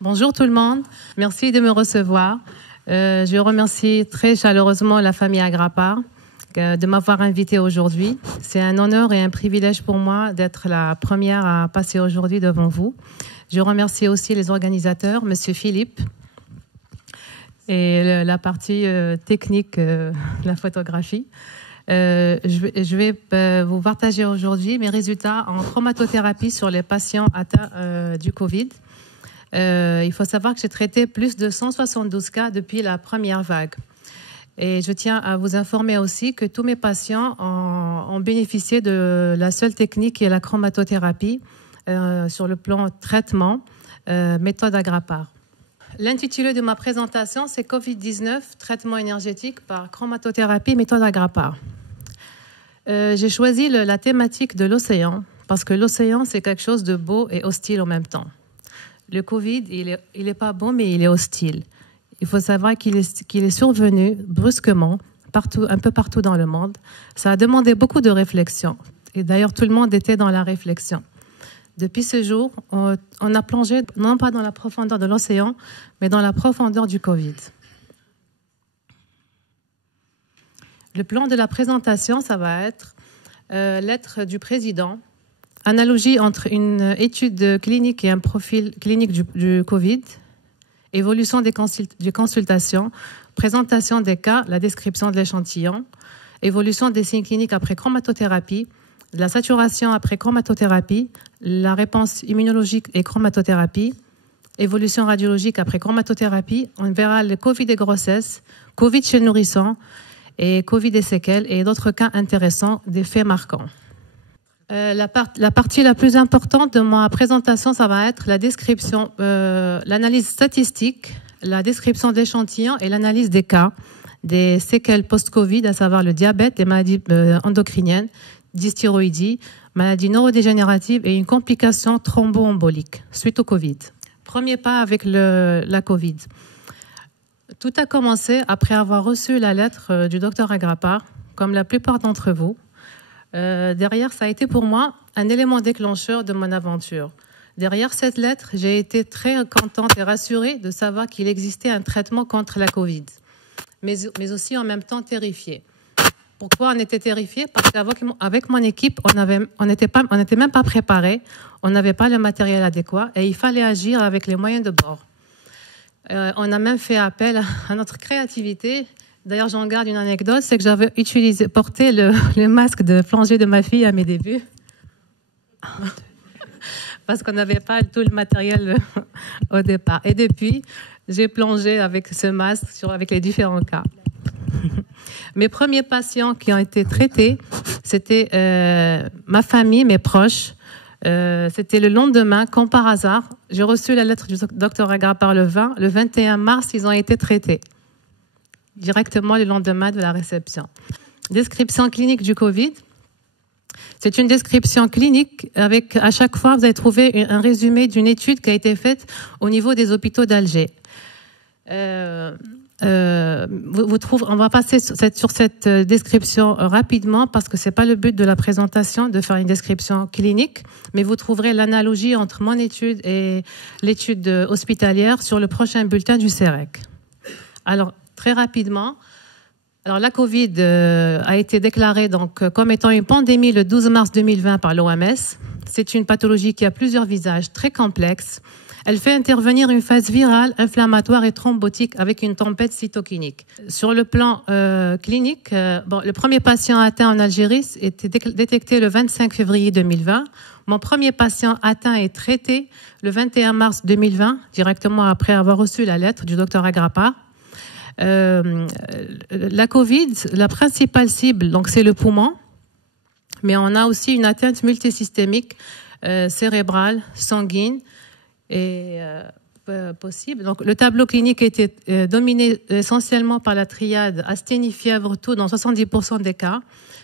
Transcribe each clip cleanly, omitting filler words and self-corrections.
Bonjour tout le monde, merci de me recevoir. Je remercie très chaleureusement la famille Agrapar de m'avoir invitée aujourd'hui. C'est un honneur et un privilège pour moi d'être la première à passer aujourd'hui devant vous. Je remercie aussi les organisateurs, Monsieur Philippe, et la partie technique de la photographie. Je vais vous partager aujourd'hui mes résultats en chromatothérapie sur les patients atteints du Covid. Il faut savoir que j'ai traité plus de 172 cas depuis la première vague. Et je tiens à vous informer aussi que tous mes patients ont bénéficié de la seule technique qui est la chromatothérapie sur le plan traitement, méthode Agrapar. L'intitulé de ma présentation, c'est Covid-19, traitement énergétique par chromatothérapie, méthode Agrapar. J'ai choisi la thématique de l'océan parce que l'océan, c'est quelque chose de beau et hostile en même temps. Le Covid, il est pas bon, mais il est hostile. Il faut savoir qu'il est survenu brusquement, un peu partout dans le monde. Ça a demandé beaucoup de réflexion. Et d'ailleurs, tout le monde était dans la réflexion. Depuis ce jour, on a plongé, non pas dans la profondeur de l'océan, mais dans la profondeur du Covid. Le plan de la présentation, ça va être lettre du président, analogie entre une étude clinique et un profil clinique du Covid, évolution des consultations, présentation des cas, la description de l'échantillon, évolution des signes cliniques après chromatothérapie, de la saturation après chromatothérapie, la réponse immunologique et chromatothérapie, évolution radiologique après chromatothérapie. On verra le Covid des grossesses, Covid chez le nourrisson et Covid des séquelles et d'autres cas intéressants, des faits marquants. La partie la plus importante de ma présentation, ça va être la description, l'analyse statistique, la description de l'échantillon et l'analyse des cas, des séquelles post-Covid, à savoir le diabète, les maladies endocriniennes, dysthyroïdie, maladies neurodégénératives et une complication thromboembolique suite au Covid. Premier pas avec la Covid. Tout a commencé après avoir reçu la lettre du docteur Agrapar, comme la plupart d'entre vous. Derrière, ça a été pour moi un élément déclencheur de mon aventure. Derrière cette lettre, j'ai été très contente et rassurée de savoir qu'il existait un traitement contre la Covid, mais aussi en même temps terrifiée. Pourquoi on était terrifiés? Parce qu'avec mon équipe, on n'était même pas préparés, on n'avait pas le matériel adéquat et il fallait agir avec les moyens de bord. On a même fait appel à notre créativité. D'ailleurs, j'en garde une anecdote, c'est que j'avais porté le masque de plongée de ma fille à mes débuts. Parce qu'on n'avait pas tout le matériel au départ. Et depuis, j'ai plongé avec ce masque avec les différents cas. Mes premiers patients qui ont été traités, c'était ma famille, mes proches. C'était le lendemain, comme par hasard. J'ai reçu la lettre du docteur Agrapar le 20. Le 21 mars, ils ont été traités. Directement le lendemain de la réception. Description clinique du Covid. C'est une description clinique avec, à chaque fois, vous allez trouver un résumé d'une étude qui a été faite au niveau des hôpitaux d'Alger. On va passer sur cette description rapidement parce que c'est pas le but de la présentation de faire une description clinique, mais vous trouverez l'analogie entre mon étude et l'étude hospitalière sur le prochain bulletin du CEREC. Alors, très rapidement, la Covid a été déclarée comme étant une pandémie le 12 mars 2020 par l'OMS. C'est une pathologie qui a plusieurs visages, très complexe. Elle fait intervenir une phase virale, inflammatoire et thrombotique avec une tempête cytokinique. Sur le plan clinique, le premier patient atteint en Algérie était détecté le 25 février 2020. Mon premier patient atteint et traité le 21 mars 2020, directement après avoir reçu la lettre du docteur Agrapar. La Covid, la principale cible, donc c'est le poumon, mais on a aussi une atteinte multisystémique cérébrale, sanguine et possible. Donc le tableau clinique était dominé essentiellement par la triade asthénie, fièvre, toux dans 70% des cas,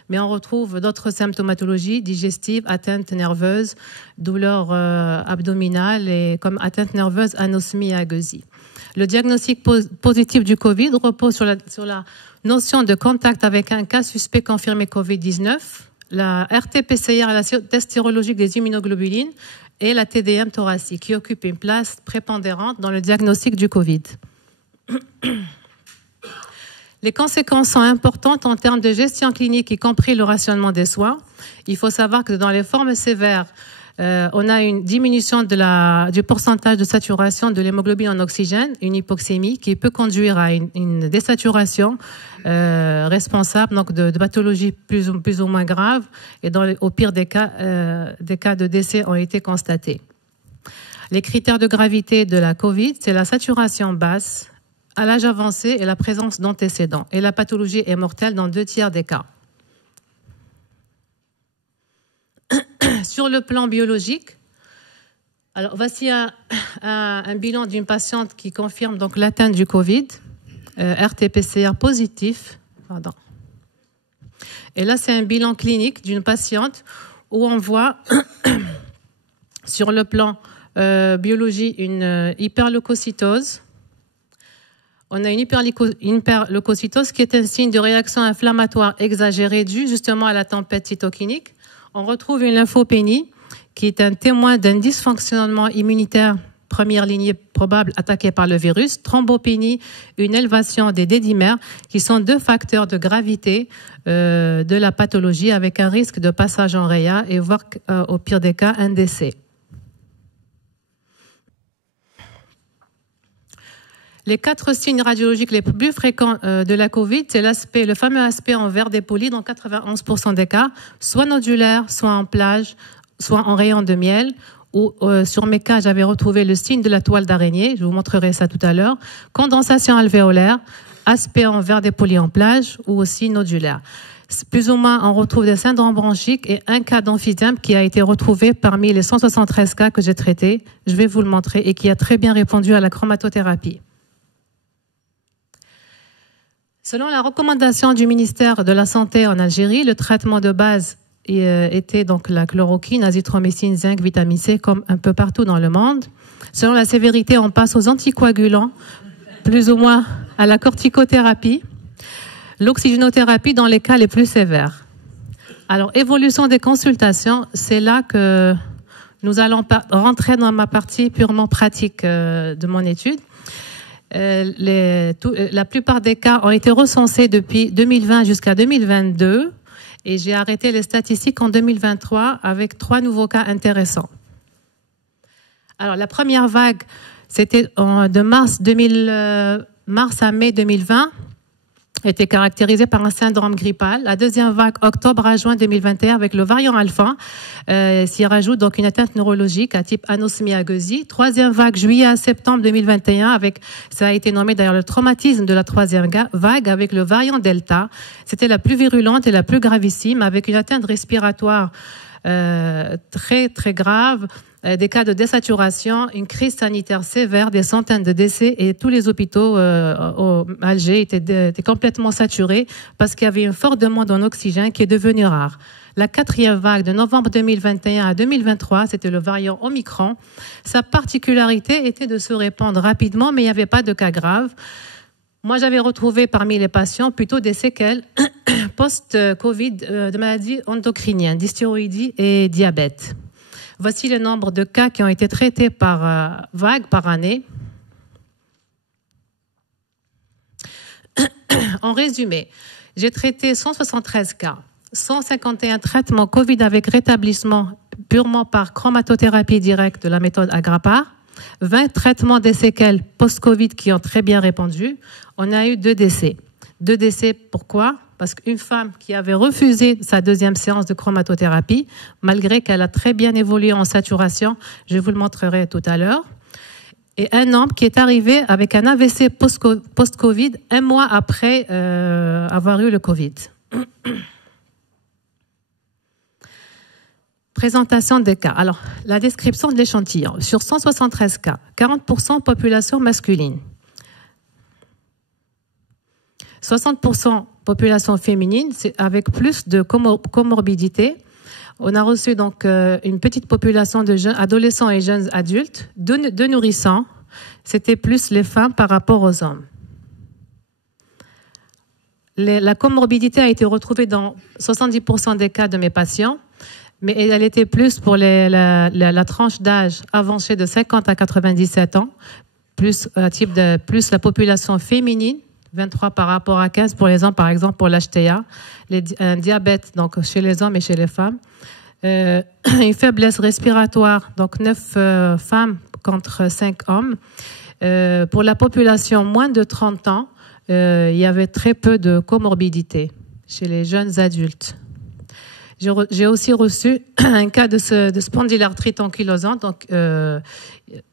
mais on retrouve d'autres symptomatologies digestives, atteintes nerveuses, douleurs abdominales et comme atteinte nerveuse, anosmie et agueusie. Le diagnostic positif du Covid repose sur la notion de contact avec un cas suspect confirmé Covid-19, la RT-PCR, la test sérologique des immunoglobulines et la TDM thoracique, qui occupe une place prépondérante dans le diagnostic du Covid. Les conséquences sont importantes en termes de gestion clinique, y compris le rationnement des soins. Il faut savoir que dans les formes sévères, on a une diminution du pourcentage de saturation de l'hémoglobine en oxygène, une hypoxémie qui peut conduire à une désaturation responsable donc de pathologies plus ou moins graves, et au pire des cas de décès ont été constatés. Les critères de gravité de la Covid, c'est la saturation basse à l'âge avancé et la présence d'antécédents. Et la pathologie est mortelle dans 2/3 des cas. Sur le plan biologique, alors voici un bilan d'une patiente qui confirme donc l'atteinte du Covid, RT-PCR positif. Pardon. Et là, c'est un bilan clinique d'une patiente où on voit sur le plan biologie une hyperleucocytose. On a une hyperleucocytose qui est un signe de réaction inflammatoire exagérée due justement à la tempête cytokinique. On retrouve une lymphopénie qui est un témoin d'un dysfonctionnement immunitaire première lignée probable attaquée par le virus, thrombopénie, une élévation des dédimères qui sont 2 facteurs de gravité de la pathologie avec un risque de passage en réa et voire au pire des cas un décès. Les 4 signes radiologiques les plus fréquents de la Covid, c'est le fameux aspect en verre dépoli dans 91% des cas, soit nodulaire, soit en plage, soit en rayon de miel. Ou sur mes cas, j'avais retrouvé le signe de la toile d'araignée, je vous montrerai ça tout à l'heure, condensation alvéolaire, aspect en verre dépoli en plage ou aussi nodulaire. Plus ou moins, on retrouve des syndromes bronchiques et un cas d'emphysème qui a été retrouvé parmi les 173 cas que j'ai traités. Je vais vous le montrer et qui a très bien répondu à la chromatothérapie. Selon la recommandation du ministère de la Santé en Algérie, le traitement de base était donc la chloroquine, azithromycine, zinc, vitamine C, comme un peu partout dans le monde. Selon la sévérité, on passe aux anticoagulants, plus ou moins à la corticothérapie, l'oxygénothérapie dans les cas les plus sévères. Alors, évolution des consultations, c'est là que nous allons rentrer dans ma partie purement pratique de mon étude. La plupart des cas ont été recensés depuis 2020 jusqu'à 2022 et j'ai arrêté les statistiques en 2023 avec 3 nouveaux cas intéressants. Alors la première vague, c'était de mars à mai 2020, était caractérisée par un syndrome grippal. La deuxième vague, octobre à juin 2021, avec le variant alpha, s'y rajoute donc une atteinte neurologique à type anosmie-agueusie. Troisième vague, juillet à septembre 2021, avec, ça a été nommé d'ailleurs le traumatisme de la troisième vague, avec le variant delta. C'était la plus virulente et la plus gravissime, avec une atteinte respiratoire très très grave, des cas de désaturation, une crise sanitaire sévère, des centaines de décès et tous les hôpitaux au Alger étaient complètement saturés parce qu'il y avait une forte demande en oxygène qui est devenue rare. La quatrième vague de novembre 2021 à 2023, c'était le variant Omicron. Sa particularité était de se répandre rapidement, mais il n'y avait pas de cas graves. Moi, j'avais retrouvé parmi les patients plutôt des séquelles post-Covid de maladies endocriniennes, d'hystéroïdie et diabète. Voici le nombre de cas qui ont été traités par vague par année. En résumé, j'ai traité 173 cas, 151 traitements Covid avec rétablissement purement par chromatothérapie directe de la méthode Agrapar, 20 traitements des séquelles post-Covid qui ont très bien répondu. On a eu 2 décès. 2 décès, pourquoi ? Parce qu'une femme qui avait refusé sa deuxième séance de chromatothérapie, malgré qu'elle a très bien évolué en saturation, je vous le montrerai tout à l'heure, et un homme qui est arrivé avec un AVC post-Covid 1 mois après avoir eu le Covid. Présentation des cas. Alors, la description de l'échantillon. Sur 173 cas, 40% population masculine. 60% population féminine, avec plus de comorbidité. On a reçu donc une petite population de jeunes adolescents et jeunes adultes, de nourrissants. C'était plus les femmes par rapport aux hommes. La comorbidité a été retrouvée dans 70% des cas de mes patients, mais elle était plus pour la tranche d'âge avancée de 50 à 97 ans, plus plus la population féminine, 23 par rapport à 15 pour les hommes, par exemple pour l'HTA, un diabète donc chez les hommes et chez les femmes, une faiblesse respiratoire, donc 9 femmes contre 5 hommes. Pour la population moins de 30 ans, il y avait très peu de comorbidité chez les jeunes adultes. J'ai aussi reçu un cas de spondylarthrite ankylosante. Donc,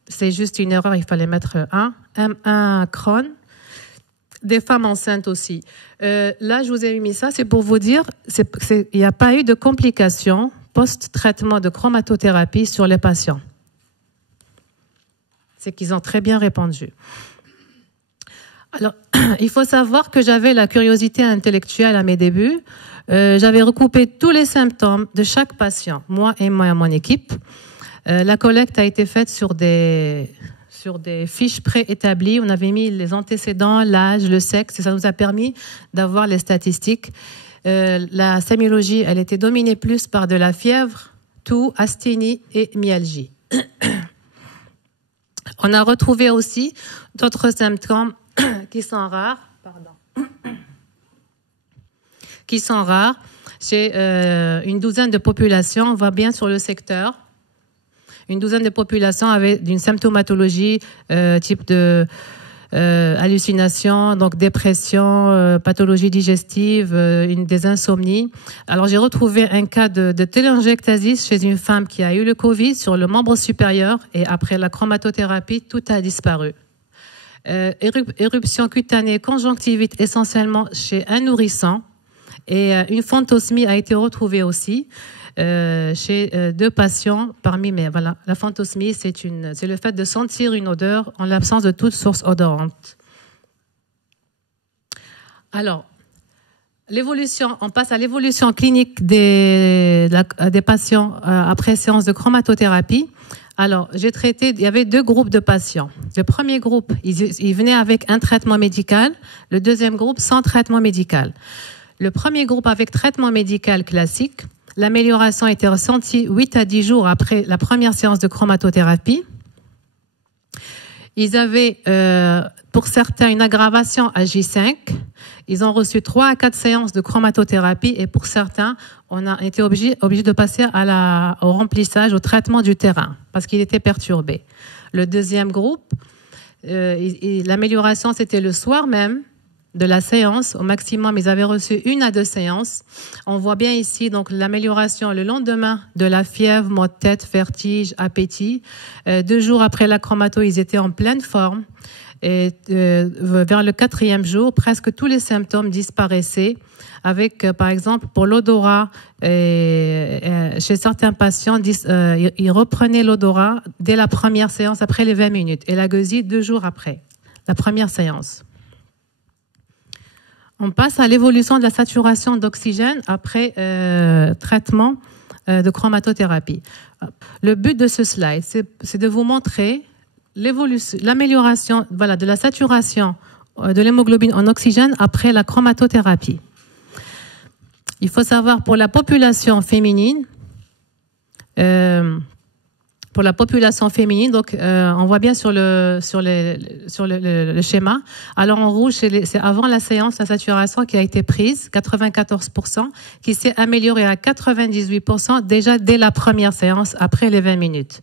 c'est juste une erreur, il fallait mettre un Crohn. Des femmes enceintes aussi. Là, je vous ai mis ça, c'est pour vous dire, il n'y a pas eu de complications post-traitement de chromatothérapie sur les patients. C'est qu'ils ont très bien répondu. Alors, il faut savoir que j'avais la curiosité intellectuelle à mes débuts. J'avais recoupé tous les symptômes de chaque patient, moi et mon équipe. La collecte a été faite sur des fiches préétablies. On avait mis les antécédents, l'âge, le sexe, et ça nous a permis d'avoir les statistiques. La sémiologie, elle était dominée plus par de la fièvre, toux, asthénie et myalgie. On a retrouvé aussi d'autres symptômes qui sont rares, chez une douzaine de populations. On voit bien sur le secteur. Une douzaine de populations avaient une symptomatologie type de hallucination, donc dépression, pathologie digestive, des insomnies. Alors j'ai retrouvé un cas de télangiectasie chez une femme qui a eu le Covid sur le membre supérieur et après la chromatothérapie, tout a disparu. Éruption cutanée, conjonctivite essentiellement chez un nourrisson et une phantosmie a été retrouvée aussi. Chez 2 patients voilà, la phantosmie, c'est le fait de sentir une odeur en l'absence de toute source odorante. Alors, on passe à l'évolution clinique des patients après séance de chromatothérapie. Alors, il y avait 2 groupes de patients. Le premier groupe, ils venaient avec un traitement médical. Le deuxième groupe, sans traitement médical. Le premier groupe avec traitement médical classique, l'amélioration a été ressentie 8 à 10 jours après la première séance de chromatothérapie. Ils avaient, pour certains, une aggravation à J5. Ils ont reçu 3 à 4 séances de chromatothérapie et pour certains, on a été obligé de passer au remplissage, au traitement du terrain parce qu'il était perturbé. Le deuxième groupe, l'amélioration, c'était le soir même de la séance. Au maximum, ils avaient reçu 1 à 2 séances. On voit bien ici donc l'amélioration le lendemain de la fièvre, maux de tête, vertige, appétit. 2 jours après la chromato, ils étaient en pleine forme. Et vers le 4e jour, presque tous les symptômes disparaissaient. Avec, par exemple, pour l'odorat, chez certains patients, ils reprenaient l'odorat dès la première séance, après les 20 minutes. Et la gueusie, 2 jours après la première séance. On passe à l'évolution de la saturation d'oxygène après traitement de chromatothérapie. Le but de ce slide, c'est de vous montrer l'amélioration de la saturation de l'hémoglobine en oxygène après la chromatothérapie. Il faut savoir pour la population féminine, donc on voit bien sur le schéma. Alors en rouge, c'est avant la séance, la saturation qui a été prise, 94%, qui s'est améliorée à 98% déjà dès la première séance, après les 20 minutes.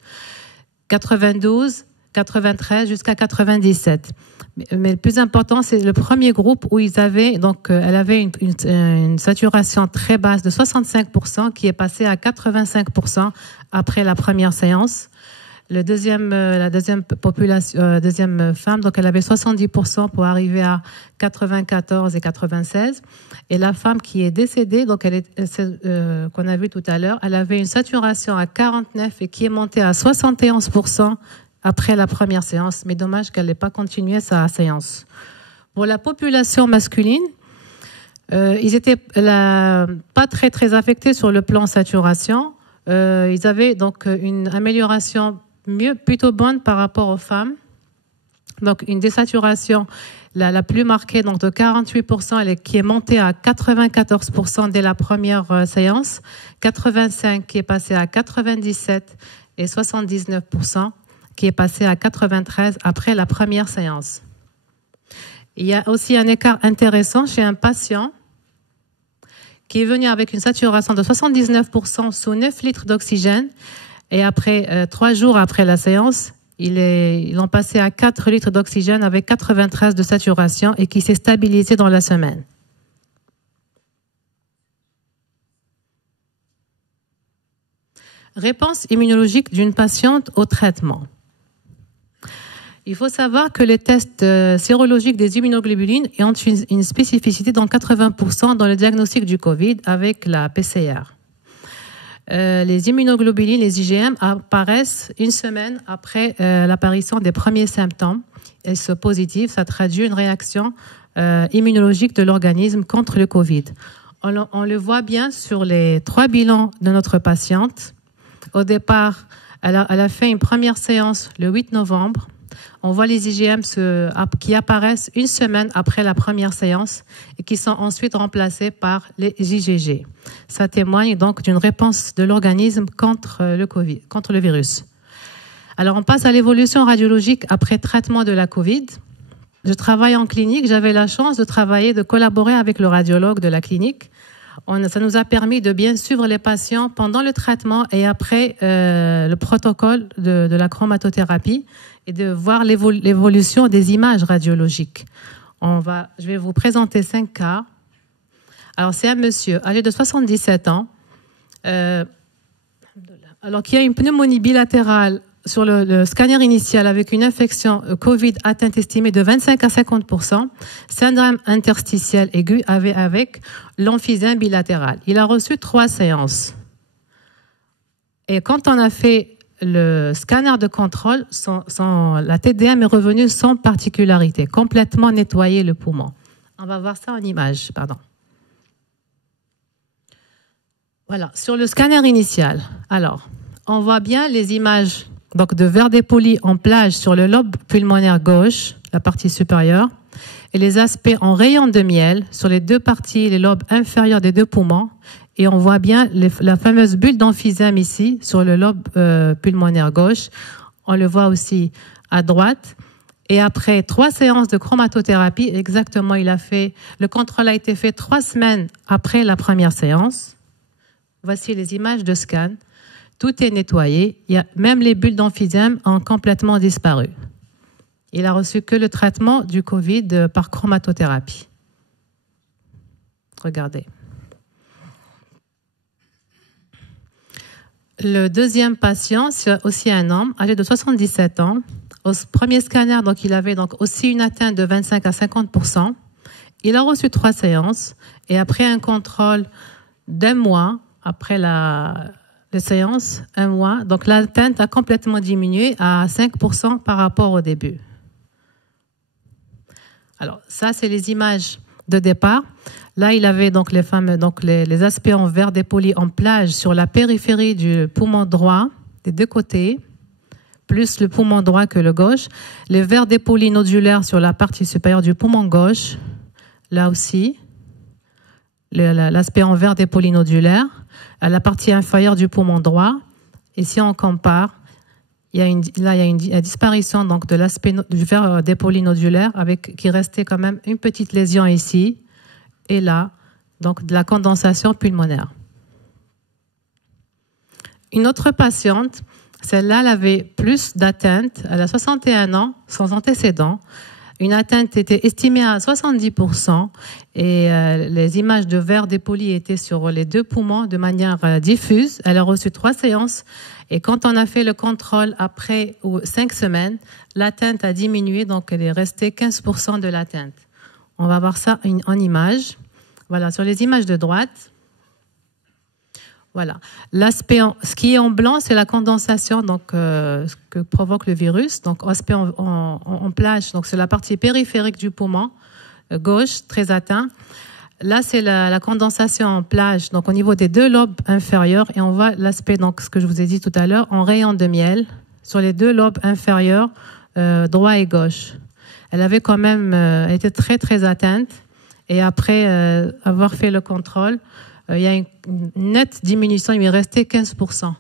92, 93 jusqu'à 97. Mais le plus important, c'est le premier groupe où elle avait une saturation très basse de 65% qui est passée à 85% après la première séance. La deuxième femme, donc elle avait 70% pour arriver à 94 et 96. Et la femme qui est décédée, donc qu'on a vu tout à l'heure, elle avait une saturation à 49 et qui est montée à 71% après la première séance, mais dommage qu'elle n'ait pas continué sa séance. Pour la population masculine, ils étaient pas très très affectés sur le plan saturation. Ils avaient donc une amélioration plutôt bonne par rapport aux femmes. Donc une désaturation la plus marquée, donc de 48%, qui est montée à 94% dès la première séance, 85% qui est passé à 97% et 79% qui est passé à 93% après la première séance. Il y a aussi un écart intéressant chez un patient qui est venu avec une saturation de 79% sous 9 litres d'oxygène et après 3 jours après la séance, ils ont passé à 4 litres d'oxygène avec 93 de saturation et qui s'est stabilisé dans la semaine. Réponse immunologique d'une patiente au traitement. Il faut savoir que les tests sérologiques des immunoglobulines ont une spécificité dans 80% dans le diagnostic du Covid avec la PCR. Les immunoglobulines, les IgM, apparaissent une semaine après l'apparition des premiers symptômes. Elles sont positives, ça traduit une réaction immunologique de l'organisme contre le Covid. On le voit bien sur les 3 bilans de notre patiente. Au départ, elle a fait une première séance le 8 novembre. On voit les IgM qui apparaissent une semaine après la première séance et qui sont ensuite remplacés par les IgG. Ça témoigne donc d'une réponse de l'organisme contre le Covid, contre le virus. Alors, on passe à l'évolution radiologique après traitement de la Covid. Je travaille en clinique. J'avais la chance de collaborer avec le radiologue de la clinique. Ça nous a permis de bien suivre les patients pendant le traitement et après le protocole de la chromatothérapie et de voir l'évolution des images radiologiques. Je vais vous présenter 5 cas. Alors, c'est un monsieur âgé de 77 ans qui a une pneumonie bilatérale sur le scanner initial avec une infection Covid atteinte estimée de 25 à 50%, syndrome interstitiel aigu avec l'emphysème bilatéral. Il a reçu 3 séances. Et quand on a fait le scanner de contrôle, la TDM est revenue sans particularité, complètement nettoyé le poumon. On va voir ça en image, pardon. Voilà, sur le scanner initial. Alors, on voit bien les images donc de verre dépoli en plage sur le lobe pulmonaire gauche, la partie supérieure, et les aspects en rayon de miel sur les 2 parties, les lobes inférieurs des 2 poumons, et on voit bien la fameuse bulle d'emphysème ici sur le lobe pulmonaire gauche. On le voit aussi à droite. Et après 3 séances de chromatothérapie, exactement, le contrôle a été fait 3 semaines après la première séance. Voici les images de scan. Tout est nettoyé. Même les bulles d'emphysème ont complètement disparu. Il a reçu que le traitement du Covid par chromatothérapie. Regardez. Le deuxième patient, c'est aussi un homme âgé de 77 ans. Au premier scanner, donc, il avait donc aussi une atteinte de 25 à 50%. Il a reçu 3 séances et après un contrôle d'1 mois, après les séances, 1 mois, donc l'atteinte a complètement diminué à 5% par rapport au début. Alors, ça, c'est les images de départ. Là, il avait donc les aspects en verre dépoli en plage sur la périphérie du poumon droit, des 2 côtés, plus le poumon droit que le gauche. Les verres dépolis nodulaires sur la partie supérieure du poumon gauche, là aussi. L'aspect en verre dépoli nodulaire à la partie inférieure du poumon droit. Et si on compare, il y a une disparition donc de l'aspect du verre dépoli nodulaire qui restait quand même une petite lésion ici et là, donc de la condensation pulmonaire. Une autre patiente, celle-là, elle avait plus d'atteintes. Elle a 61 ans, sans antécédent. Une atteinte était estimée à 70% et les images de verre dépoli étaient sur les 2 poumons de manière diffuse. Elle a reçu 3 séances et quand on a fait le contrôle après 5 semaines, l'atteinte a diminué, donc elle est restée 15% de l'atteinte. On va voir ça en image. Voilà, sur les images de droite. Voilà. Ce qui est en blanc, c'est la condensation ce que provoque le virus. Donc, aspect en plage, donc c'est la partie périphérique du poumon gauche, très atteint. Là, c'est la condensation en plage, donc au niveau des 2 lobes inférieurs. Et on voit l'aspect, donc ce que je vous ai dit tout à l'heure, en rayon de miel sur les 2 lobes inférieurs, droit et gauche. Elle avait quand même été très, très atteinte. Et après avoir fait le contrôle, il y a une nette diminution. Il lui restait 15%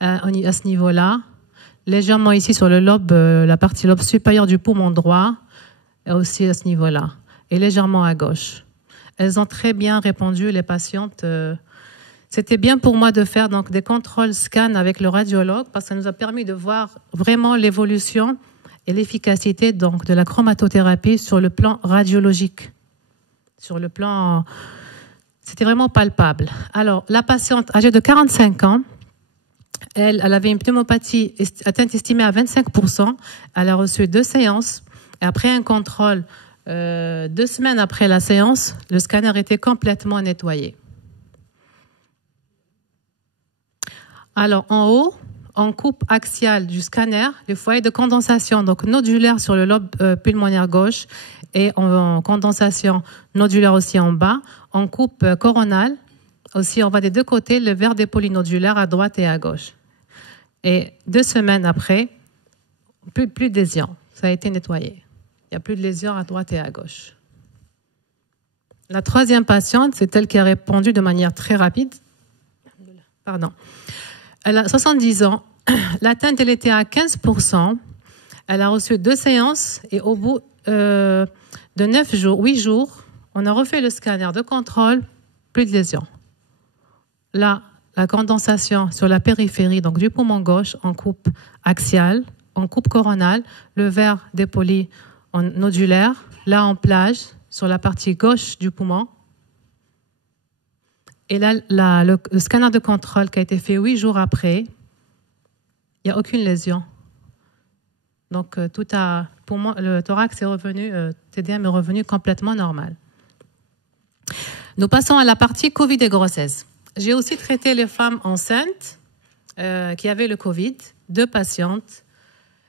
à ce niveau-là. Légèrement ici sur le lobe, la partie lobe supérieure du poumon droit, aussi à ce niveau-là. Et légèrement à gauche. Elles ont très bien répondu, les patientes. C'était bien pour moi de faire donc des contrôles scan avec le radiologue parce que ça nous a permis de voir vraiment l'évolution et l'efficacité donc de la chromatothérapie sur le plan radiologique. Sur le plan, c'était vraiment palpable. Alors, la patiente âgée de 45 ans, elle avait une pneumopathie atteinte estimée à 25%. Elle a reçu 2 séances. Et après un contrôle, 2 semaines après la séance, le scanner était complètement nettoyé. Alors, en haut, en coupe axiale du scanner, le foyer de condensation, donc nodulaire sur le lobe pulmonaire gauche et en condensation nodulaire aussi en bas, en coupe coronale, aussi on voit des deux côtés le verre des polynodulaires à droite et à gauche. Et 2 semaines après, plus de lésions, ça a été nettoyé. Il n'y a plus de lésions à droite et à gauche. La troisième patiente, c'est elle qui a répondu de manière très rapide. Pardon. Elle a 70 ans. L'atteinte, elle était à 15%. Elle a reçu 2 séances et au bout de 8 jours, on a refait le scanner de contrôle, plus de lésions. Là, la condensation sur la périphérie, donc du poumon gauche, en coupe axiale, en coupe coronale, le verre dépoli en nodulaire, là en plage, sur la partie gauche du poumon. Et là, le scanner de contrôle qui a été fait 8 jours après, il n'y a aucune lésion. Donc, pour moi, le thorax est revenu, TDM est revenu complètement normal. Nous passons à la partie Covid et grossesse. J'ai aussi traité les femmes enceintes qui avaient le Covid, 2 patientes.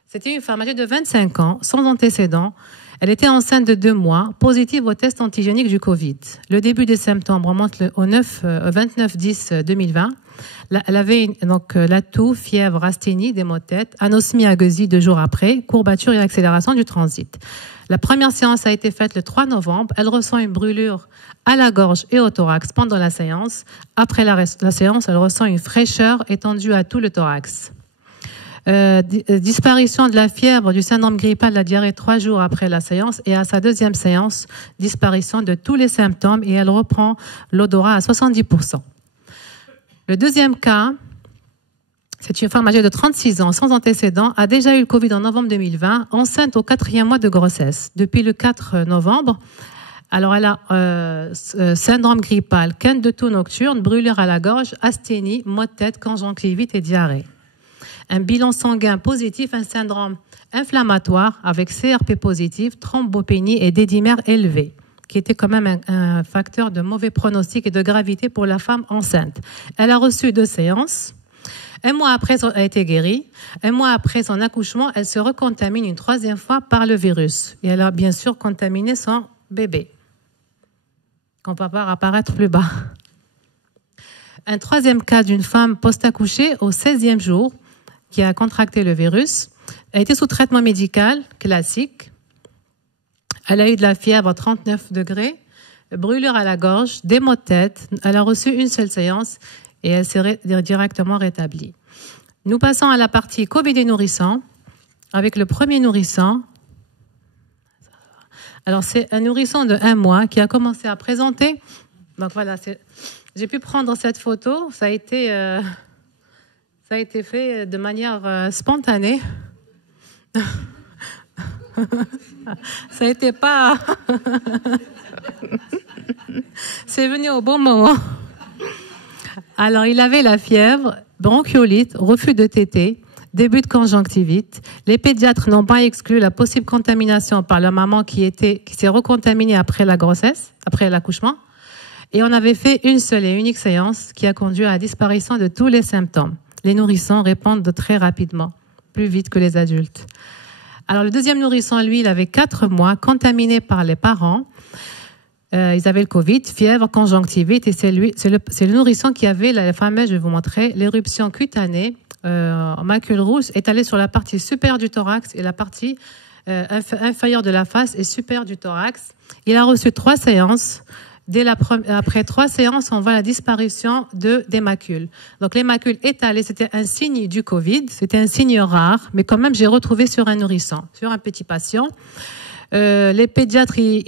C'était une femme âgée de 25 ans, sans antécédents. Elle était enceinte de 2 mois, positive au test antigénique du Covid. Le début des symptômes remonte au 29-10-2020. Elle avait donc la toux, fièvre, asthénie, des maux de tête, anosmie agueusie 2 jours après, courbature et accélération du transit. La première séance a été faite le 3 novembre. Elle ressent une brûlure à la gorge et au thorax pendant la séance. Après la séance, elle ressent une fraîcheur étendue à tout le thorax. Disparition de la fièvre, du syndrome grippal, de la diarrhée 3 jours après la séance et à sa 2e séance, disparition de tous les symptômes et elle reprend l'odorat à 70%. Le deuxième cas, c'est une femme âgée de 36 ans, sans antécédents, a déjà eu le Covid en novembre 2020, enceinte au 4e mois de grossesse. Depuis le 4 novembre, alors elle a syndrome grippal, quinte de toux nocturne, brûlure à la gorge, asthénie, maux de tête, conjonctivite et diarrhée. Un bilan sanguin positif, un syndrome inflammatoire avec CRP positif, thrombopénie et dédimère élevé, qui était quand même un facteur de mauvais pronostic et de gravité pour la femme enceinte. Elle a reçu 2 séances. 1 mois après, elle a été guérie. 1 mois après son accouchement, elle se recontamine une 3e fois par le virus. Et elle a bien sûr contaminé son bébé, qu'on va voir apparaître plus bas. Un 3e cas d'une femme post-accouchée au 16e jour, qui a contracté le virus, a été sous traitement médical classique. Elle a eu de la fièvre à 39 degrés, brûlure à la gorge, des maux de tête. Elle a reçu une seule séance et elle s'est directement rétablie. Nous passons à la partie Covid et nourrisson, avec le premier nourrisson. Alors, c'est un nourrisson de 1 mois qui a commencé à présenter. Donc voilà, j'ai pu prendre cette photo. Ça a été fait de manière spontanée. Ça a été pas... C'est venu au bon moment. Alors, il avait la fièvre, bronchiolite, reflux de tétée, début de conjonctivite. Les pédiatres n'ont pas exclu la possible contamination par la maman qui s'est recontaminée après la grossesse, après l'accouchement. Et on avait fait une seule et unique séance qui a conduit à la disparition de tous les symptômes. Les nourrissons répondent très rapidement, plus vite que les adultes. Alors, le deuxième nourrisson, lui, il avait 4 mois, contaminé par les parents. Ils avaient le Covid, fièvre, conjonctivite, et c'est le nourrisson qui avait la fameuse, je vais vous montrer, l'éruption cutanée, macule rouge, étalée sur la partie supérieure du thorax et la partie inférieur de la face et supérieur du thorax. Il a reçu 3 séances. Après 3 séances, on voit la disparition des macules. Donc les macules étalées, c'était un signe du Covid, c'était un signe rare, mais quand même j'ai retrouvé sur un nourrisson, sur un petit patient. Les pédiatres, ils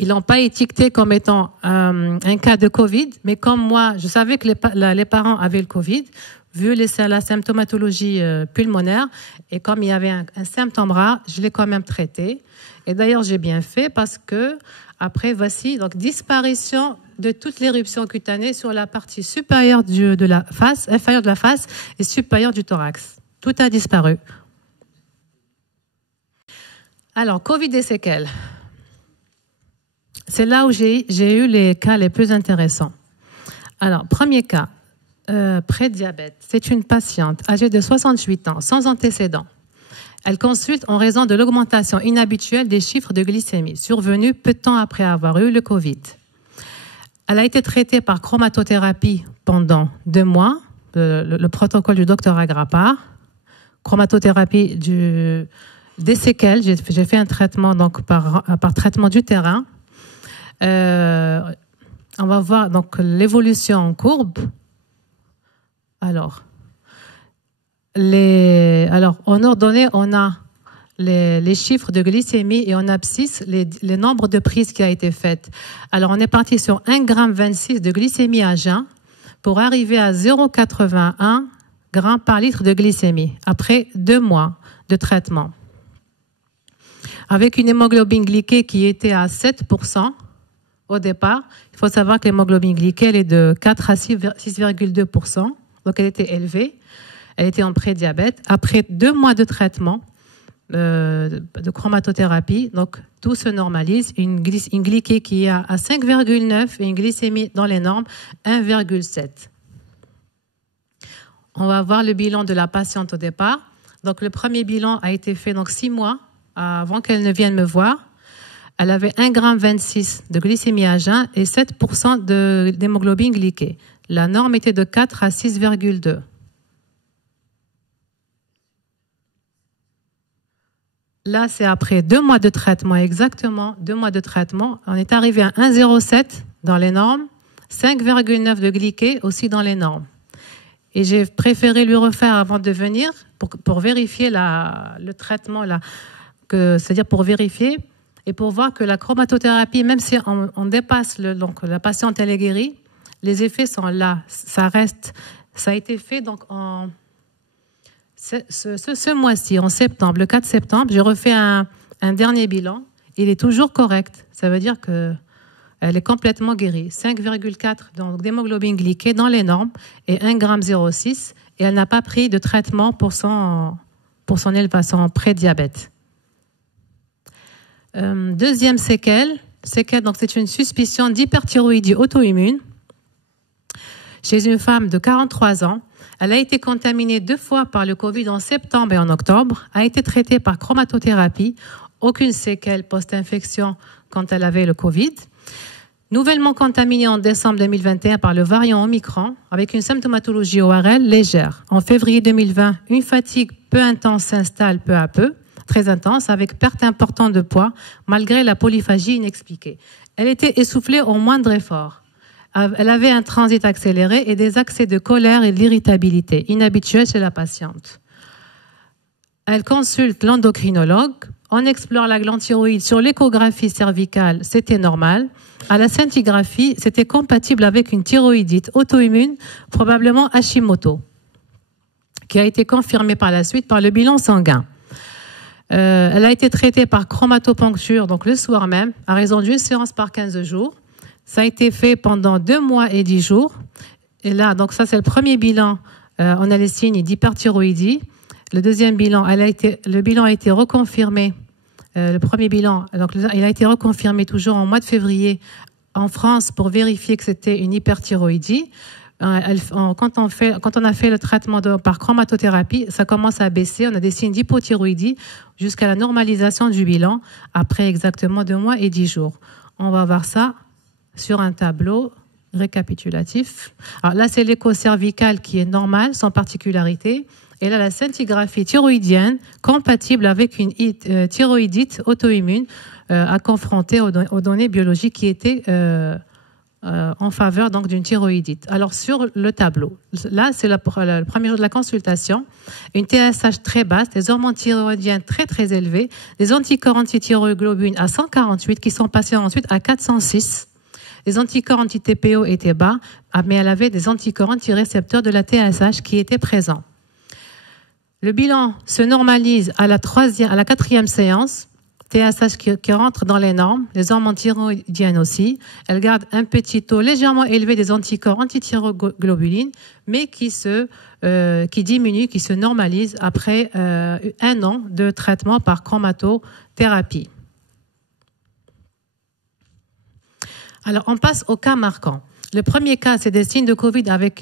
l'ont pas étiqueté comme étant un cas de Covid, mais comme moi, je savais que les parents avaient le Covid, vu la symptomatologie pulmonaire, et comme il y avait un symptôme rare, je l'ai quand même traité. Et d'ailleurs, j'ai bien fait parce que après, voici donc disparition de toute l'éruption cutanée sur la partie supérieure de la face, inférieure de la face et supérieure du thorax. Tout a disparu. Alors, Covid et séquelles. C'est là où j'ai eu les cas les plus intéressants. Alors, premier cas, prédiabète. C'est une patiente âgée de 68 ans, sans antécédents. Elle consulte en raison de l'augmentation inhabituelle des chiffres de glycémie, survenue peu de temps après avoir eu le Covid. Elle a été traitée par chromatothérapie pendant 2 mois, le protocole du docteur Agrapar. Chromatothérapie des séquelles. J'ai fait un traitement donc par traitement du terrain. On va voir donc l'évolution en courbe. Alors, en ordonnée, on a les chiffres de glycémie et en abscisse, les nombres de prises qui a été faites. Alors, on est parti sur 1,26 g de glycémie à jeun pour arriver à 0,81 g par litre de glycémie après 2 mois de traitement. Avec une hémoglobine glyquée qui était à 7% au départ. Il faut savoir que l'hémoglobine glyquée, elle est de 4 à 6,2%. Donc, elle était élevée. Elle était en prédiabète. Après 2 mois de traitement de chromatothérapie, donc tout se normalise. Une glyquée qui est à 5,9 et une glycémie dans les normes 1,7. On va voir le bilan de la patiente au départ. Donc, le premier bilan a été fait donc 6 mois avant qu'elle ne vienne me voir. Elle avait 1,26 g de glycémie à jeun et 7% d'hémoglobine glyquée. La norme était de 4 à 6,2. Là, c'est après 2 mois de traitement, exactement 2 mois de traitement. On est arrivé à 1,07 dans les normes, 5,9 de glyquée aussi dans les normes. Et j'ai préféré lui refaire avant de venir pour vérifier le traitement, c'est-à-dire pour vérifier et pour voir que la chromatothérapie, même si on dépasse donc la patiente elle est guérie, les effets sont là, ça reste. Ça a été fait donc ce mois-ci, en septembre, le 4 septembre, j'ai refait un dernier bilan. Il est toujours correct. Ça veut dire que elle est complètement guérie. 5,4 d'hémoglobine glyquée dans les normes et 1,06 g. Et elle n'a pas pris de traitement pour son élévation prédiabète. Deuxième séquelle, donc c'est une suspicion d'hyperthyroïdie auto-immune chez une femme de 43 ans. Elle a été contaminée 2 fois par le Covid en septembre et en octobre, a été traitée par chromatothérapie, aucune séquelle post-infection quand elle avait le Covid. Nouvellement contaminée en décembre 2021 par le variant Omicron, avec une symptomatologie ORL légère. En février 2020, une fatigue peu intense s'installe peu à peu, très intense, avec perte importante de poids, malgré la polyphagie inexpliquée. Elle était essoufflée au moindre effort. Elle avait un transit accéléré et des accès de colère et d'irritabilité, inhabituels chez la patiente. Elle consulte l'endocrinologue. On explore la glande thyroïde sur l'échographie cervicale, c'était normal. À la scintigraphie, c'était compatible avec une thyroïdite auto-immune, probablement Hashimoto, qui a été confirmée par la suite par le bilan sanguin. Elle a été traitée par chromatoponcture, donc le soir même, à raison d'une séance par 15 jours. Ça a été fait pendant 2 mois et 10 jours. Et là, donc ça, c'est le premier bilan. On a les signes d'hyperthyroïdie. Le deuxième bilan, le bilan a été reconfirmé. Le premier bilan, donc, il a été reconfirmé toujours en mois de février en France pour vérifier que c'était une hyperthyroïdie. Quand on a fait le traitement par chromatothérapie, ça commence à baisser. On a des signes d'hypothyroïdie jusqu'à la normalisation du bilan après exactement 2 mois et 10 jours. On va voir ça sur un tableau récapitulatif. Alors là, c'est l'écho cervical qui est normal, sans particularité. Elle a la scintigraphie thyroïdienne compatible avec une thyroïdite auto-immune à confronter aux données biologiques qui étaient en faveur donc d'une thyroïdite. Alors sur le tableau, là c'est le premier jour de la consultation, une TSH très basse, des hormones thyroïdiennes très très élevées, des anticorps antithyroglobulines à 148 qui sont passés ensuite à 406. Les anticorps anti-TPO étaient bas, mais elle avait des anticorps antirécepteurs de la TSH qui étaient présents. Le bilan se normalise à la quatrième séance. TSH qui rentre dans les normes, les hormones thyroïdiennes aussi. Elle garde un petit taux légèrement élevé des anticorps antithyroglobulines, mais qui diminue, qui se normalise après 1 an de traitement par chromatothérapie. Alors, on passe au cas marquant. Le premier cas, c'est des signes de Covid avec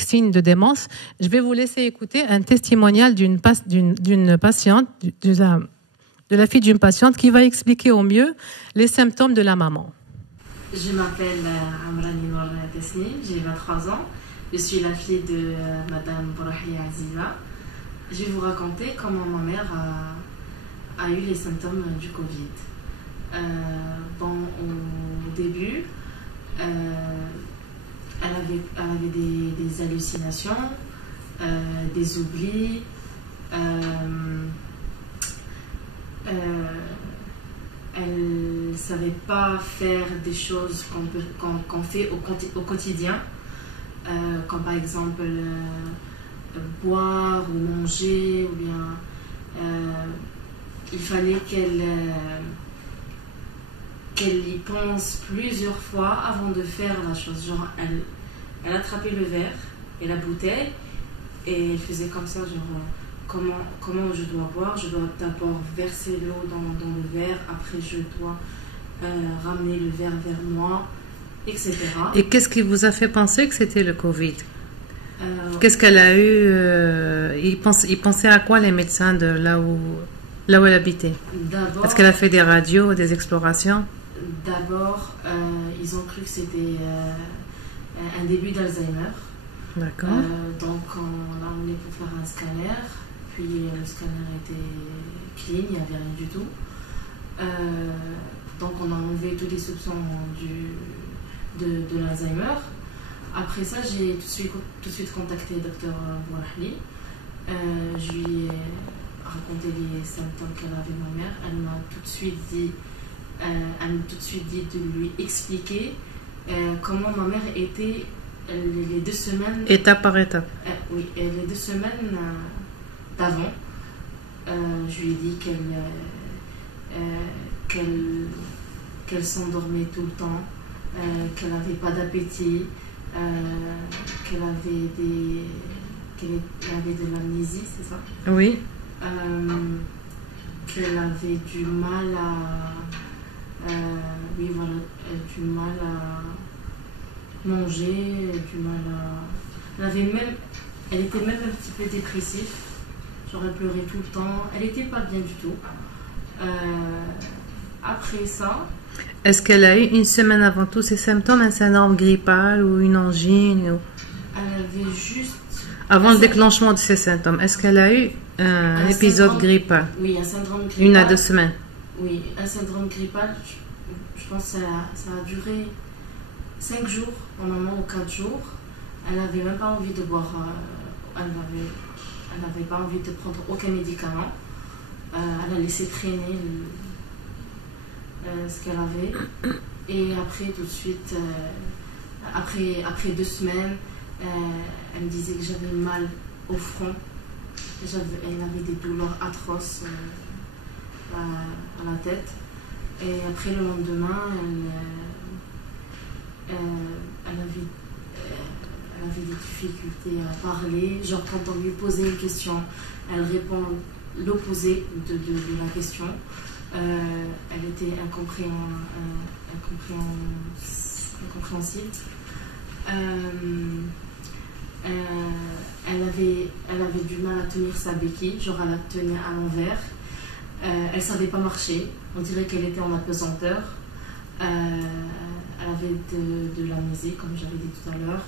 signe de démence. Je vais vous laisser écouter un testimonial d'une patiente, de la fille d'une patiente qui va expliquer au mieux les symptômes de la maman. Je m'appelle Amrani Nour Tesnim, j'ai 23 ans. Je suis la fille de Madame Bourahi Aziza. Je vais vous raconter comment ma mère a eu les symptômes du Covid. Au début, elle avait des hallucinations, des oublis. Elle ne savait pas faire des choses qu'on fait au quotidien, comme par exemple boire ou manger, ou bien il fallait qu'elle y pense plusieurs fois avant de faire la chose. Genre, elle attrapait le verre et la bouteille et elle faisait comme ça, genre... Comment je dois boire? Je dois d'abord verser l'eau dans le verre, après je dois ramener le verre vers moi, etc. Et qu'est-ce qui vous a fait penser que c'était le Covid? Qu'est-ce qu'elle a eu ils pensaient à quoi les médecins de là où elle habitait? Est-ce qu'elle a fait des radios, des explorations? D'abord, ils ont cru que c'était un début d'Alzheimer. D'accord. Donc on l'a emmené pour faire un scanner. Puis le scanner était clean, il n'y avait rien du tout. Donc on a enlevé tous les soupçons de l'Alzheimer. Après ça, j'ai tout de suite contacté le docteur Bouahli. Je lui ai raconté les symptômes qu'elle avait, ma mère. Elle m'a tout de suite dit de lui expliquer comment ma mère était les 2 semaines. Étape par étape. Oui, les 2 semaines d'avant. Je lui ai dit qu'elle s'endormait tout le temps, qu'elle n'avait pas d'appétit, qu'elle avait de l'amnésie, c'est ça? Oui. Qu'elle avait du mal du mal à manger, du mal à... Elle était même un petit peu dépressive. J'aurais pleuré tout le temps. Elle n'était pas bien du tout. Après ça... Est-ce qu'elle a eu une semaine avant tous ces symptômes, un syndrome grippal ou une angine Elle avait juste... Avant le déclenchement de ces symptômes, est-ce qu'elle a eu un épisode grippal? Oui, un syndrome grippal. 1 à 2 semaines. Oui, un syndrome grippal, je pense que ça a duré 5 jours, au moment ou 4 jours. Elle n'avait même pas envie de boire, elle n'avait pas envie de prendre aucun médicament. Elle a laissé traîner ce qu'elle avait. Et après, tout de suite, après 2 semaines, elle me disait que j'avais mal au front. Elle avait des douleurs atroces à la tête. Et après, le lendemain, elle avait des difficultés à parler. Genre, quand on lui posait une question, elle répond l'opposé de la question. Elle était incompréhensible. Elle avait du mal à tenir sa béquille, genre elle la tenait à l'envers. Elle ne savait pas marcher, on dirait qu'elle était en apesanteur. Elle avait de l'amnésie, comme j'avais dit tout à l'heure.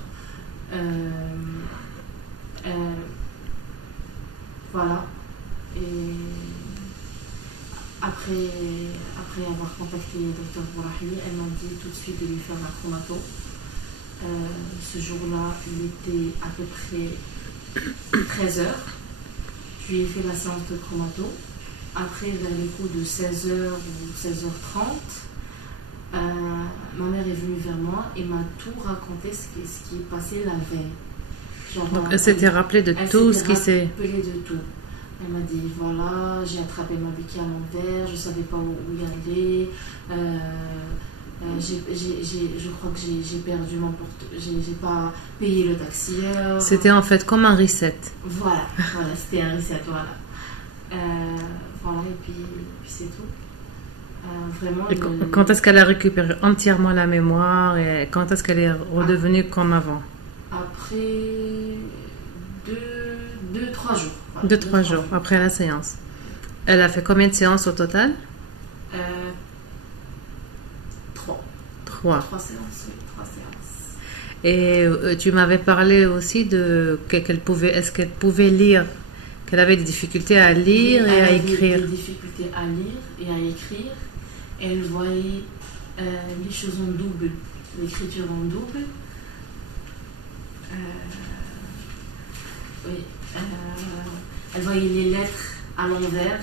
Voilà. Et après avoir contacté le docteur Bourahli, elle m'a dit tout de suite de lui faire un chromato. Ce jour-là, il était à peu près 13 heures. Je lui ai fait la séance de chromato. Après, vers les coups de 16h ou 16h30, ma mère est venue vers moi et m'a tout raconté ce qui est passé la veille. Genre, donc elle s'était rappelée de tout ce qui s'est... Elle s'était rappelée de tout. Elle m'a dit, voilà, j'ai attrapé ma béquille à l'envers, je ne savais pas où y aller, je crois que j'ai perdu mon j'ai pas payé le taxieur. C'était en fait comme un reset. Voilà, c'était un reset, voilà. Voilà, et puis c'est tout. Vraiment. Et quand est-ce qu'elle a récupéré entièrement la mémoire et quand est-ce qu'elle est redevenue comme avant? Après 2-3 jours. Voilà, 2-3 jours après la séance. Elle a fait combien de séances au total? 3 séances, oui, 3 séances. Et tu m'avais parlé aussi de est-ce qu'elle pouvait lire, qu'elle avait des difficultés à lire et à écrire. Des difficultés à lire et à écrire. Elle voyait les choses en double, l'écriture en double. Oui, elle voyait les lettres à l'envers.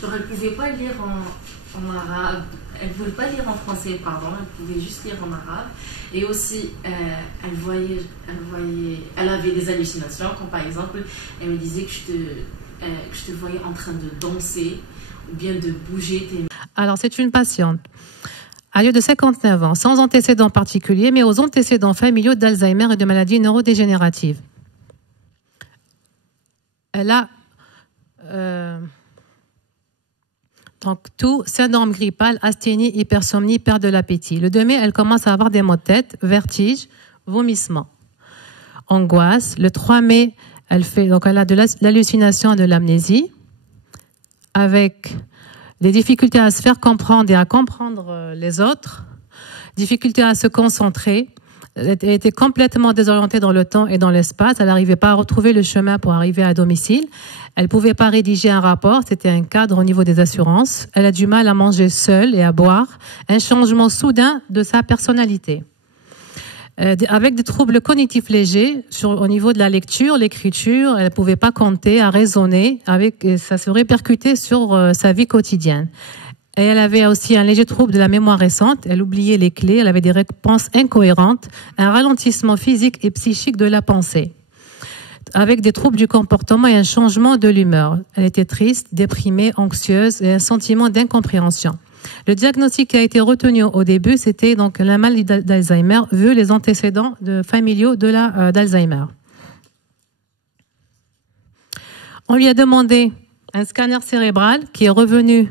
Genre, elle ne pouvait pas lire en arabe. Elle ne pouvait pas lire en français, pardon. Elle pouvait juste lire en arabe. Et aussi, elle avait des hallucinations, comme par exemple, elle me disait que je te voyais en train de danser ou bien de bouger tes mains. Alors, c'est une patiente âgée de 59 ans, sans antécédents particuliers, mais aux antécédents familiaux d'Alzheimer et de maladies neurodégénératives. Elle a donc tout, syndrome grippal, asthénie, hypersomnie, perte de l'appétit. Le 2 mai, elle commence à avoir des maux de tête, vertiges, vomissements, angoisse. Le 3 mai, elle a de l'hallucination et de l'amnésie, avec des difficultés à se faire comprendre et à comprendre les autres, difficultés à se concentrer. Elle était complètement désorientée dans le temps et dans l'espace. Elle n'arrivait pas à retrouver le chemin pour arriver à domicile. Elle ne pouvait pas rédiger un rapport. C'était un cadre au niveau des assurances. Elle a du mal à manger seule et à boire. Un changement soudain de sa personnalité. Avec des troubles cognitifs légers au niveau de la lecture, l'écriture. Elle ne pouvait pas compter, à raisonner. Ça se répercutait sur sa vie quotidienne. Et elle avait aussi un léger trouble de la mémoire récente. Elle oubliait les clés. Elle avait des réponses incohérentes, un ralentissement physique et psychique de la pensée, avec des troubles du comportement et un changement de l'humeur. Elle était triste, déprimée, anxieuse et un sentiment d'incompréhension. Le diagnostic qui a été retenu au début, c'était donc la maladie d'Alzheimer, vu les antécédents familiaux d'Alzheimer. On lui a demandé un scanner cérébral qui est revenu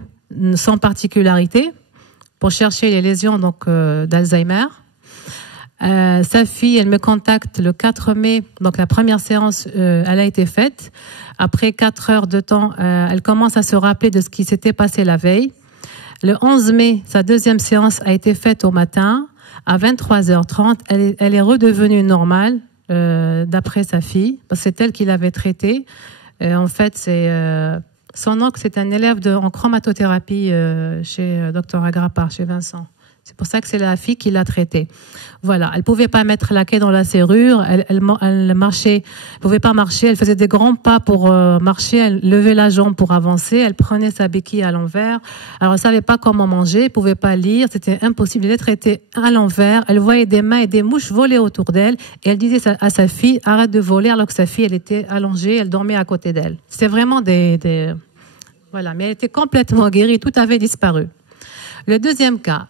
sans particularité pour chercher les lésions d'Alzheimer. Sa fille, elle me contacte le 4 mai, donc la première séance, elle a été faite. Après 4 heures de temps, elle commence à se rappeler de ce qui s'était passé la veille. Le 11 mai, sa deuxième séance a été faite au matin. À 23h30, elle est redevenue normale, d'après sa fille, parce que c'est elle qui l'avait traitée. En fait, son oncle, c'est un élève en chromatothérapie chez Dr Agrapar, chez Vincent. C'est pour ça que c'est la fille qui l'a traitée. Voilà, elle pouvait pas mettre la quai dans la serrure, elle marchait, elle pouvait pas marcher, elle faisait des grands pas pour marcher, elle levait la jambe pour avancer, elle prenait sa béquille à l'envers. Alors elle savait pas comment manger, elle pouvait pas lire, c'était impossible. Elle était traitée à l'envers, elle voyait des mains et des mouches voler autour d'elle et elle disait à sa fille arrête de voler, alors que sa fille elle était allongée, elle dormait à côté d'elle. C'était vraiment voilà, mais elle était complètement guérie, tout avait disparu. Le deuxième cas,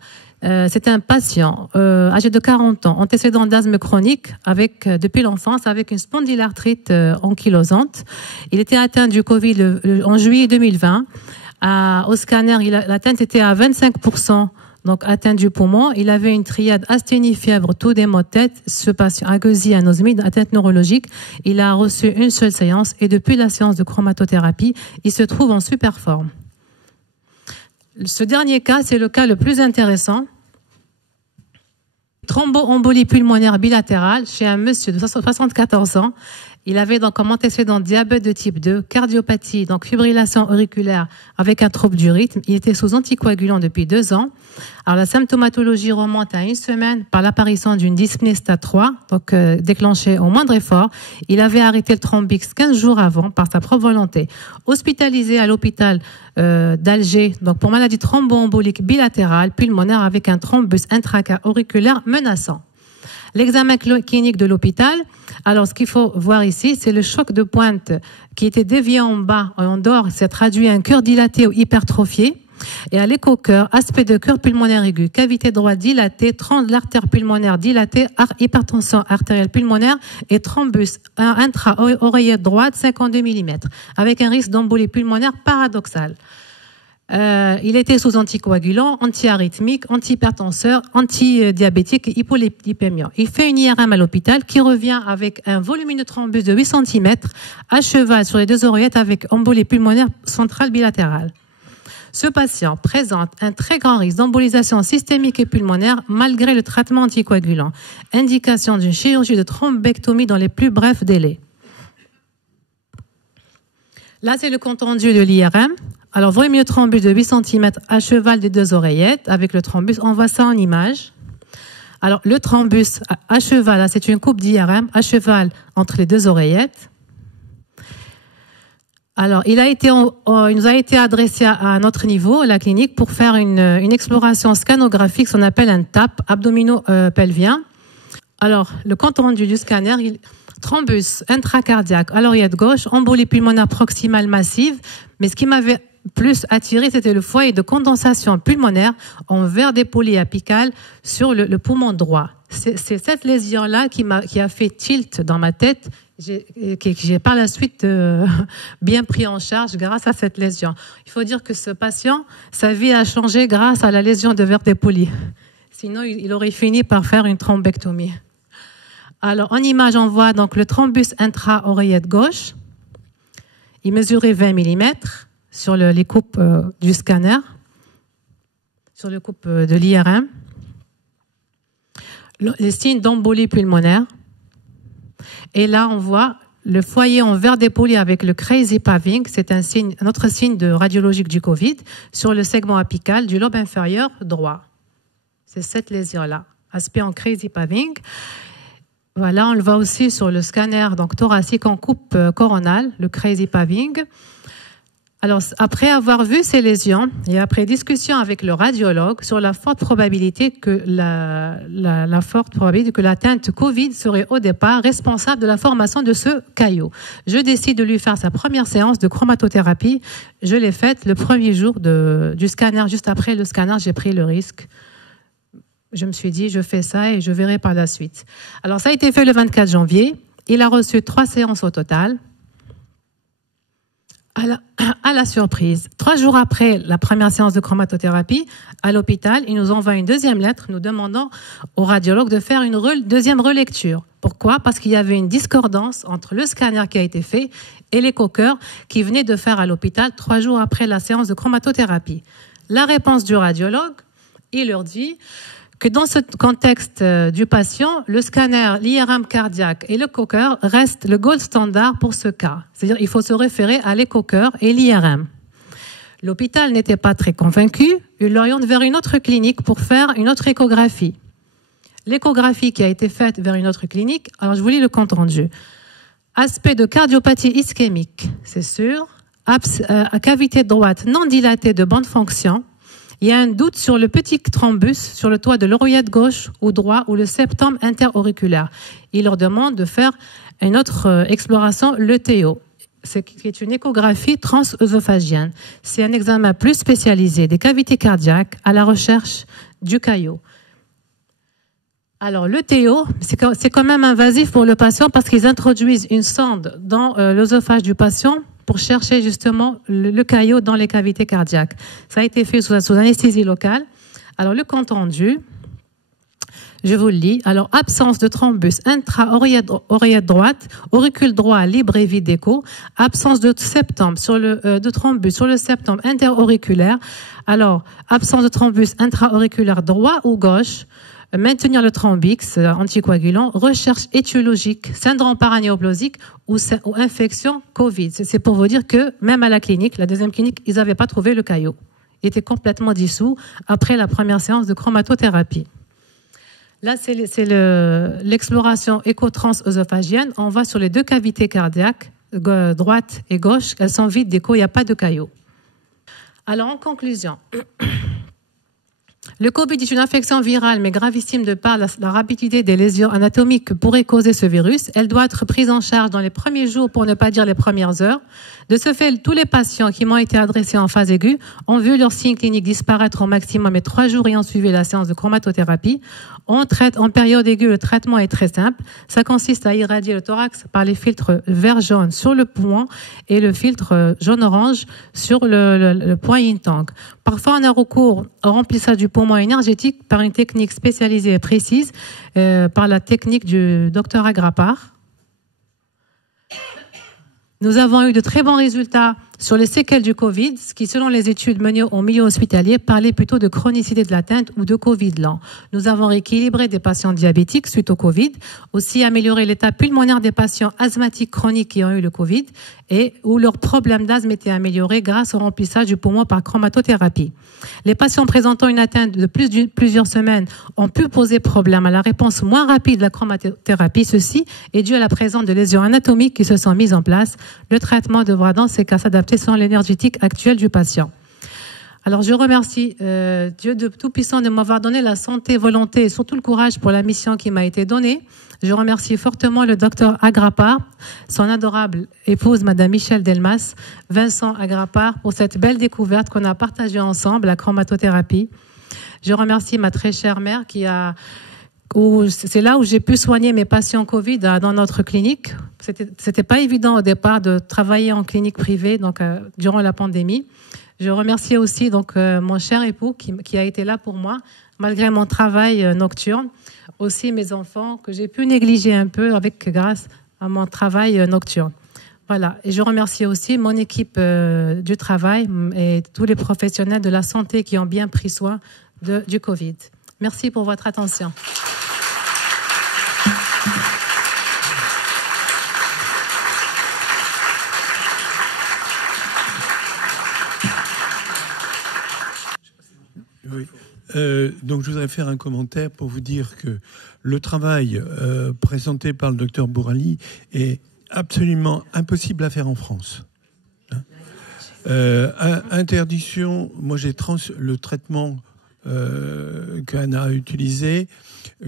c'était un patient âgé de 40 ans, antécédent d'asthme chronique depuis l'enfance avec une spondylarthrite ankylosante. Il était atteint du Covid en juillet 2020. Au scanner, l'atteinte était à 25%, donc atteinte du poumon. Il avait une triade asthénie, fièvre, taux des maux de tête. Ce patient, agueusie, anosmie, atteinte neurologique. Il a reçu une seule séance et depuis la séance de chromatothérapie, il se trouve en super forme. Ce dernier cas, c'est le cas le plus intéressant. Thromboembolie pulmonaire bilatérale chez un monsieur de 74 ans. Il avait donc comme antécédent diabète de type 2, cardiopathie, donc fibrillation auriculaire avec un trouble du rythme. Il était sous anticoagulant depuis 2 ans. Alors la symptomatologie remonte à 1 semaine par l'apparition d'une dyspnée stade 3, donc déclenchée au moindre effort. Il avait arrêté le Trombix 15 jours avant par sa propre volonté. Hospitalisé à l'hôpital d'Alger, donc pour maladie thromboembolique bilatérale pulmonaire avec un thrombus intra-auriculaire menaçant. L'examen clinique de l'hôpital, alors ce qu'il faut voir ici, c'est le choc de pointe qui était dévié en bas, en dehors, s'est traduit un cœur dilaté ou hypertrophié. Et à l'écho-cœur, aspect de cœur pulmonaire aigu, cavité droite dilatée, trompe de l'artère pulmonaire dilatée, hypertension artérielle pulmonaire et thrombus intra-oreillette droite 52 mm, avec un risque d'embolie pulmonaire paradoxal. Il était sous anticoagulant, antiarythmique, antihypertenseur, antidiabétique et hypolipémiant. Il fait une IRM à l'hôpital qui revient avec un volumineux thrombus de 8 cm à cheval sur les 2 oreillettes avec embolie pulmonaire centrale bilatérale. Ce patient présente un très grand risque d'embolisation systémique et pulmonaire malgré le traitement anticoagulant. Indication d'une chirurgie de thrombectomie dans les plus brefs délais. Là, c'est le compte rendu de l'IRM. Alors, volumineux thrombus de 8 cm à cheval des 2 oreillettes avec le thrombus. On voit ça en image. Alors, le thrombus à cheval, là, c'est une coupe d'IRM à cheval entre les 2 oreillettes. Alors, il nous a été adressé à notre niveau, la clinique, pour faire une exploration scanographique, ce qu'on appelle un TAP, abdomino-pelvien. Alors, le compte rendu du scanner, thrombus intracardiaque à l'oreillette gauche, embolie pulmonaire proximale massive, mais ce qui m'avait plus attiré, c'était le foyer de condensation pulmonaire en verre dépoli apical sur le poumon droit. C'est cette lésion-là qui a fait tilt dans ma tête, que j'ai par la suite bien pris en charge grâce à cette lésion. Il faut dire que ce patient, sa vie a changé grâce à la lésion de verre dépoli. Sinon, il aurait fini par faire une thrombectomie. Alors, en image, on voit donc le thrombus intra-oreillette gauche. Il mesurait 20 mm sur les coupes du scanner, sur les coupes de l'IRM. Les signes d'embolie pulmonaire. Et là, on voit le foyer en verre dépoli avec le crazy paving. C'est un autre signe de radiologique du Covid sur le segment apical du lobe inférieur droit. C'est cette lésion-là. Aspect en crazy paving. Voilà, on le voit aussi sur le scanner donc thoracique en coupe coronale, le crazy paving. Alors, après avoir vu ces lésions et après discussion avec le radiologue sur la forte probabilité que l'atteinte Covid serait au départ responsable de la formation de ce caillot, je décide de lui faire sa première séance de chromatothérapie. Je l'ai faite le premier jour du scanner. Juste après le scanner, j'ai pris le risque. Je me suis dit, je fais ça et je verrai par la suite. Alors, ça a été fait le 24 janvier. Il a reçu 3 séances au total. À la surprise, 3 jours après la première séance de chromatothérapie, à l'hôpital, il nous envoie une deuxième lettre nous demandant au radiologue de faire une deuxième relecture. Pourquoi? Parce qu'il y avait une discordance entre le scanner qui a été fait et l'écho-cœur qui venait de faire à l'hôpital 3 jours après la séance de chromatothérapie. La réponse du radiologue, il leur dit que dans ce contexte du patient, le scanner, l'IRM cardiaque et l'écho-cœur restent le gold standard pour ce cas. C'est-à-dire il faut se référer à l'écho-cœur et l'IRM. L'hôpital n'était pas très convaincu. Il l'oriente vers une autre clinique pour faire une autre échographie. L'échographie qui a été faite vers une autre clinique, alors je vous lis le compte rendu. Aspect de cardiopathie ischémique, c'est sûr. Cavité droite non dilatée de bonne fonction. Il y a un doute sur le petit thrombus sur le toit de l'oreillette gauche ou droit ou le septum interauriculaire. Il leur demande de faire une autre exploration, l'ETO, qui est une échographie transœsophagienne. C'est un examen plus spécialisé des cavités cardiaques à la recherche du caillot. Alors, l'ETO, c'est quand même invasif pour le patient parce qu'ils introduisent une sonde dans l'œsophage du patient pour chercher justement le caillot dans les cavités cardiaques. Ça a été fait sous anesthésie locale. Alors, le compte rendu, je vous le lis. Alors, absence de thrombus intra-oreillette droite, auricule droit libre et vide d'écho, absence de septum de thrombus sur le septum interauriculaire. Alors, absence de thrombus intra-auriculaire droit ou gauche, maintenir le Thrombix anticoagulant, recherche étiologique, syndrome paranéoplasique ou infection Covid. C'est pour vous dire que même à la clinique, la deuxième clinique, ils n'avaient pas trouvé le caillot. Il était complètement dissous après la première séance de chromatothérapie. Là, c'est l'exploration éco-trans-œsophagienne. On va sur les deux cavités cardiaques, droite et gauche. Elles sont vides d'écho, il n'y a pas de caillot. Alors, en conclusion, le Covid est une infection virale, mais gravissime de par la rapidité des lésions anatomiques que pourrait causer ce virus. Elle doit être prise en charge dans les premiers jours, pour ne pas dire les premières heures. De ce fait, tous les patients qui m'ont été adressés en phase aiguë ont vu leurs signes cliniques disparaître au maximum et 3 jours ayant suivi la séance de chromatothérapie. On traite en période aiguë, le traitement est très simple. Ça consiste à irradier le thorax par les filtres vert-jaune sur le poumon et le filtre jaune-orange sur le point yin-tang. Parfois, on a recours au remplissage du poumon énergétique par une technique spécialisée et précise, par la technique du Dr Agrapar. Nous avons eu de très bons résultats sur les séquelles du Covid, ce qui, selon les études menées au milieu hospitalier, parlait plutôt de chronicité de l'atteinte ou de Covid lent. Nous avons rééquilibré des patients diabétiques suite au Covid, aussi amélioré l'état pulmonaire des patients asthmatiques chroniques qui ont eu le Covid et où leur problème d'asthme était amélioré grâce au remplissage du poumon par chromatothérapie. Les patients présentant une atteinte de plusieurs semaines ont pu poser problème à la réponse moins rapide de la chromatothérapie. Ceci est dû à la présence de lésions anatomiques qui se sont mises en place. Le traitement devra dans ces cas s'adapter selon l'énergétique actuelle du patient. Alors je remercie Dieu de Tout-Puissant de m'avoir donné la santé, volonté et surtout le courage pour la mission qui m'a été donnée. Je remercie fortement le docteur Agrapar, son adorable épouse, Madame Michèle Delmas, Vincent Agrapar, pour cette belle découverte qu'on a partagée ensemble, la chromatothérapie. Je remercie ma très chère mère c'est là où j'ai pu soigner mes patients Covid dans notre clinique. C'était pas évident au départ de travailler en clinique privée durant la pandémie. Je remercie aussi mon cher époux qui a été là pour moi malgré mon travail nocturne. Aussi mes enfants que j'ai pu négliger un peu grâce à mon travail nocturne. Voilà. Et je remercie aussi mon équipe du travail et tous les professionnels de la santé qui ont bien pris soin du Covid. Merci pour votre attention. Oui. Donc je voudrais faire un commentaire pour vous dire que le travail présenté par le docteur Bourali est absolument impossible à faire en France. Interdiction, moi j'ai le traitement qu'Anna a utilisé,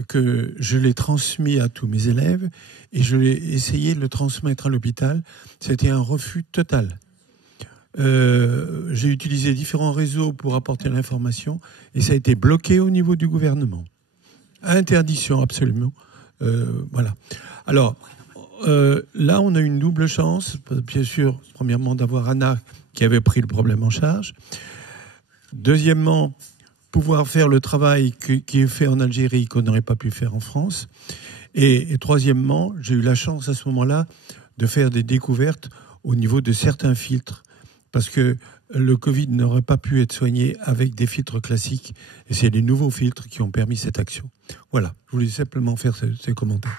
que je l'ai transmis à tous mes élèves et je l'ai essayé de le transmettre à l'hôpital. C'était un refus total. J'ai utilisé différents réseaux pour apporter l'information et ça a été bloqué au niveau du gouvernement. Interdiction absolument. Voilà. Alors là, on a une double chance, bien sûr. Premièrement, d'avoir Anna qui avait pris le problème en charge. Deuxièmement, pouvoir faire le travail qui est fait en Algérie qu'on n'aurait pas pu faire en France. Et troisièmement, j'ai eu la chance à ce moment-là de faire des découvertes au niveau de certains filtres. Parce que le Covid n'aurait pas pu être soigné avec des filtres classiques. Et c'est les nouveaux filtres qui ont permis cette action. Voilà, je voulais simplement faire ces commentaires.